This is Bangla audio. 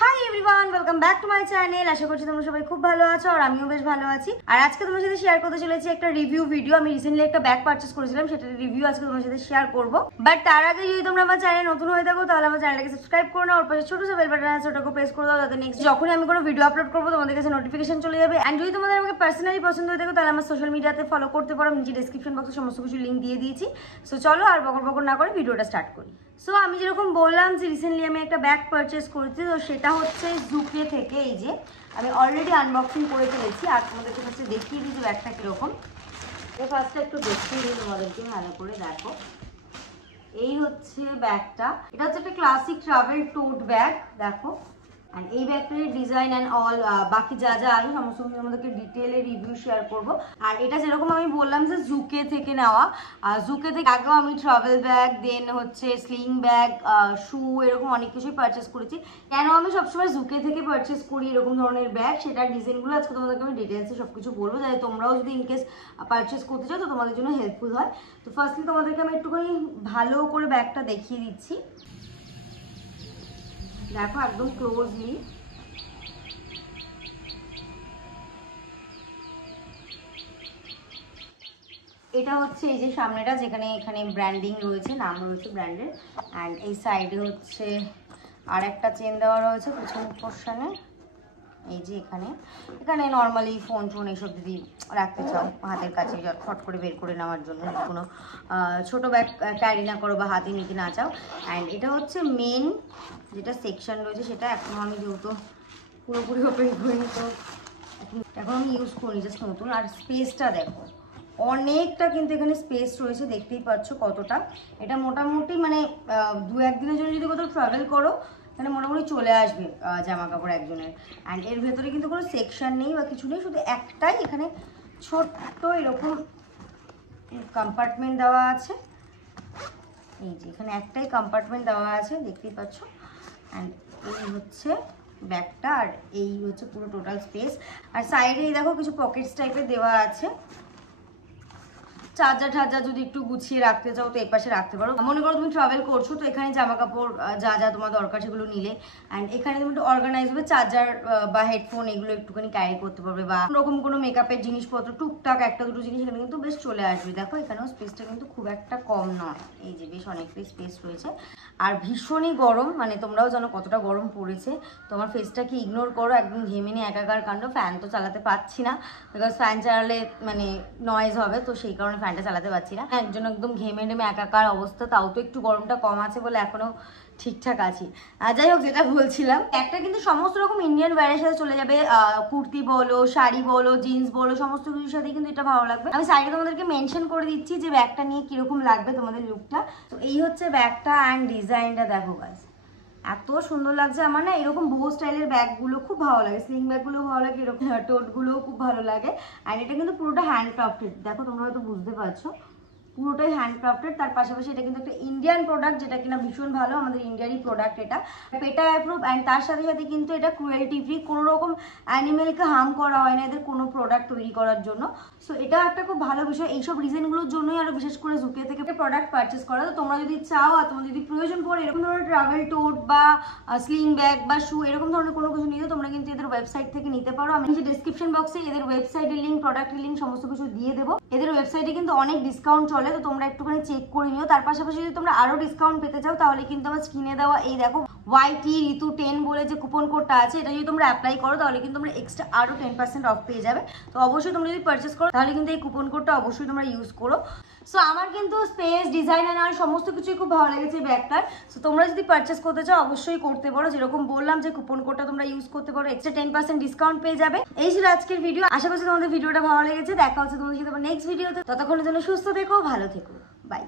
High everyone, welcome back to my channel. আশা করছি তোমরা সবাই খুব ভালো আছো আর আমিও বেশ ভালো আছি। আর আজকে তোমার সাথে শেয়ার করতে চলেছি একটা রিভিউ ভিডিও। আমি রিসেন্টলি একটা ব্যাগ পারচেজ করেছিলাম, সেটার রিভিউ আজকে তোমার সাথে শেয়ার করব। বাট তার আগে যদি তোমরা আমার চ্যানেল নতুন হয়ে থাকো তাহলে আমার চ্যানেলটাকে সাবস্ক্রাইব করো না, ওর পাশে ছোট সব বেল বাটন আছে ওটাকে প্রেস করে দাও, যাতে নেক্সট যখনই আমি কোনো ভিডিও আপলোড করবো তোমাদের কাছে নোটিফিকেশন চলে যাবে। এন্ড যদি তোমাদের আমাকে পার্সোনালি পছন্দ হয়ে থাকো তাহলে আমার সোশ্যাল মিডিয়াতে ফলো করতে পারো, নিচে ডেসক্রিপশন বক্সে সমস্ত কিছু লিঙ্ক দিয়ে দিয়েছি। সো চলো আর বকর বকর না করে ভিডিওটা স্টার্ট করি। সো আমি যেরকম বললাম যে রিসেন্টলি আমি একটা ব্যাগ পারচেস করেছি, তো সেটা হচ্ছে জুকে থেকে। এই যে আমি অলরেডি আনবক্সিং করে ফেলেছি আর তোমাদেরকে ফার্স্টে দেখিয়ে দিই যে ব্যাগটা কীরকম। ফার্স্টে একটু দেখিয়ে দিই তোমাদেরকে ভালো করে, দেখো এই হচ্ছে ব্যাগটা। এটা হচ্ছে একটা ক্লাসিক ট্রাভেল টোট ব্যাগ, দেখো। অ্যান্ড এই ব্যাগটার ডিজাইন অ্যান্ড অল বাকি যা যা আছে সমস্ত কিছু আমাদেরকে ডিটেলে রিভিউ শেয়ার করবো। আর এটা যেরকম আমি বললাম যে জুকে থেকে নেওয়া, জুকে থেকে আগেও আমি ট্রাভেল ব্যাগ, দেন হচ্ছে স্লিং ব্যাগ, শু, এরকম অনেক কিছুই পারচেস করেছি। কেন আমি সবসময় জুকে থেকে পারচেস করি এরকম ধরনের ব্যাগ, সেটার ডিজাইনগুলো আজকে তোমাদেরকে আমি ডিটেলসে সব কিছু বলবো, যাতে তোমরাও যদি ইনকেস পারচেস করতে চাও তো তোমাদের জন্য হেল্পফুল হয়। তো ফার্স্টলি তোমাদেরকে আমি একটুখানি ভালো করে ব্যাগটা দেখিয়ে দিচ্ছি, দেখো একদম ক্লোজলি। এটা হচ্ছে এই যে সামনেটা, যেখানে এখানে ব্র্যান্ডিং রয়েছে, নাম রয়েছে ব্র্যান্ডের। অ্যান্ড এই সাইডে হচ্ছে আর একটা চেন দেওয়া রয়েছে পিছন পোর্শনে। এই যে এখানে এখানে নর্মালি ফোন টোন এইসব যদি রাখতে চাও হাতের কাছে ফট করে বের করে নেওয়ার জন্য, কোনো ছোটো ব্যাগ ক্যারি না করো বা হাতে নিতে না চাও। অ্যান্ড এটা হচ্ছে মেন যেটা সেকশন রয়েছে, সেটা এখনও আমি যেহেতু পুরোপুরি ওপেন করিনি, তো এখন আমি ইউজ করি জাস্ট নতুন। আর স্পেসটা দেখো, অনেকটা কিন্তু এখানে স্পেস রয়েছে, দেখতেই পাচ্ছ কতটা। এটা মোটামুটি মানে দু একদিনের জন্য যদি কোথাও ট্রাভেল করো তাহলে মোটামুটি চলে আসবে জামা কাপড় একজনের। অ্যান্ড এর ভেতরে কিন্তু কোনো সেকশন নেই বা কিছু নেই, শুধু একটাই এখানে ছোট্ট এরকম কম্পার্টমেন্ট দেওয়া আছে। এই যে এখানে একটাই কম্পার্টমেন্ট দেওয়া আছে, দেখতেই পাচ্ছ। অ্যান্ড এই হচ্ছে ব্যাগটা, আর এই হচ্ছে পুরো টোটাল স্পেস। আর সাইডে দেখো কিছু পকেটস টাইপের দেওয়া আছে। চার্জার টার্জার যদি একটু গুছিয়ে রাখতে চাও তো এই পাশে রাখতে পারো। মনে করো তুমি ট্রাভেল করছো, তো এখানে জামা কাপড় যা যা তোমার দরকার সেগুলো নিলে। অ্যান্ড এখানে তুমি একটু অর্গানাইজ হবে, চার্জার বা হেডফোন এগুলো একটুখানি ক্যারি করতে পারবে, বা রকম কোনো মেকআপের জিনিসপত্র টুকটাক একটা দুটো জিনিস এখানে কিন্তু বেশ চলে আসবে। দেখো এখানেও স্পেসটা কিন্তু খুব একটা কম নয়, এই যে বেশ অনেকটাই স্পেস রয়েছে। আর ভীষণই গরম, মানে তোমরাও জানো কতটা গরম পড়েছে। তোমার ফেসটাকে ইগনোর করো, একদম ঘেমে নিয়ে একাকার কাণ্ড। ফ্যান তো চালাতে পারছি না, বিকজ ফ্যান চালালে মানে নয়েজ হবে, তো সেই কারণে ফ্যানটা চালাতে পারছি না। একজন একদম ঘেমে নেমে একাকার অবস্থা, তাও তো একটু গরমটা কম আছে বলে এখনো ঠিকঠাক আছি। যাই হোক, যেটা বলছিলাম, একটা কিন্তু সমস্ত রকম ইন্ডিয়ান ওয়্যারের সাথে চলে যাবে। কুর্তি বলো, শাড়ি বলো, জিন্স বলো, সমস্ত কিছুর সাথে কিন্তু এটা ভালো লাগবে। আমি সাইডে তোমাদেরকে মেনশন করে দিচ্ছি যে ব্যাগটা নিয়ে কিরকম লাগবে তোমাদের লুকটা। তো এই হচ্ছে ব্যাগটা, অ্যান্ড ডিজাইনটা দেখো গাইস, এত সুন্দর লাগছে আমার না। এরকম বো স্টাইলের ব্যাগগুলো খুব ভালো লাগে, স্লিং ব্যাগগুলো ভালো লাগে, এরকম টোটগুলোও খুব ভালো লাগে। আর এটা কিন্তু পুরোটা হ্যান্ড ক্রাফটেড, দেখো তোমরা হয়তো বুঝতে পারছো পুরোটাই হ্যান্ড ক্রাফটেড। তার পাশাপাশি এটা কিন্তু একটা ইন্ডিয়ান প্রোডাক্ট, যেটা কিনা ভীষণ ভালো, আমাদের ইন্ডিয়ারই প্রোডাক্ট এটা, পেটা অ্যাপ্রুভ। অ্যান্ড তার সাথে সাথে কিন্তু এটা ক্রুয়েলটি ফ্রি, কোনো রকম অ্যানিমেলকে হার্ম করা হয় না এদের কোনো প্রোডাক্ট তৈরি করার জন্য। সো এটা একটা খুব ভালো বিষয়, এইসব রিজনগুলোর জন্যই আরও বিশেষ করে জুকে থেকে প্রোডাক্ট পারচেস করা। তো তোমরা যদি চাও আর তোমাদের যদি প্রয়োজন পড়ে এরকম ধরনের ট্রাভেল টোট বা স্লিং ব্যাগ বা শু এরকম ধরনের কোনো কিছু নিতে, তোমরা কিন্তু এদের ওয়েবসাইট থেকে নিতে পারো। আমি যে ডেসক্রিপশন বক্সে এদের ওয়েবসাইটের লিঙ্ক, প্রোডাক্টের লিঙ্ক সমস্ত কিছু দিয়ে দেবো। এদের ওয়েবসাইটে কিন্তু অনেক ডিসকাউন্ট চলে, তো তোমরা একটুখানি চেক করে নিও। তার পাশাপাশি যদি তোমরা আরো ডিসকাউন্ট পেতে চাও তাহলে কিন্তু আমার স্ক্রিনে দেওয়া এই দেখো YT ঋতু 10 বলে যে কুপন কোডটা আছে, এটা যদি তোমরা অ্যাপ্লাই করো তাহলে কিন্তু তোমরা এক্সট্রা আরো 10% অফ পেয়ে যাবে। তো অবশ্যই তোমরা যদি পারচেস করো তাহলে কিন্তু এই কুপন কোডটা অবশ্যই তোমরা ইউজ করো। সো আমার কিন্তু স্পেস, ডিজাইন আর সমস্ত কিছুই খুব ভালো লেগেছে ব্যাগটার। সো তোমরা যদি পারচেস করতে চাও অবশ্যই করতে পারো, যেরকম বললাম যে কুপন কোডটা তোমরা ইউজ করতে পারো, এক্সট্রা 10% ডিসকাউন্ট পেয়ে যাবে। এই ছিল আজকের ভিডিও, আশা করছি তোমাদের ভিডিওটা ভালো লেগেছে। দেখা হচ্ছে তোমাদের সাথে নেক্সট ভিডিওতে, ততক্ষণের জন্য সুস্থ থেকো, ভালো থেকো, বাই।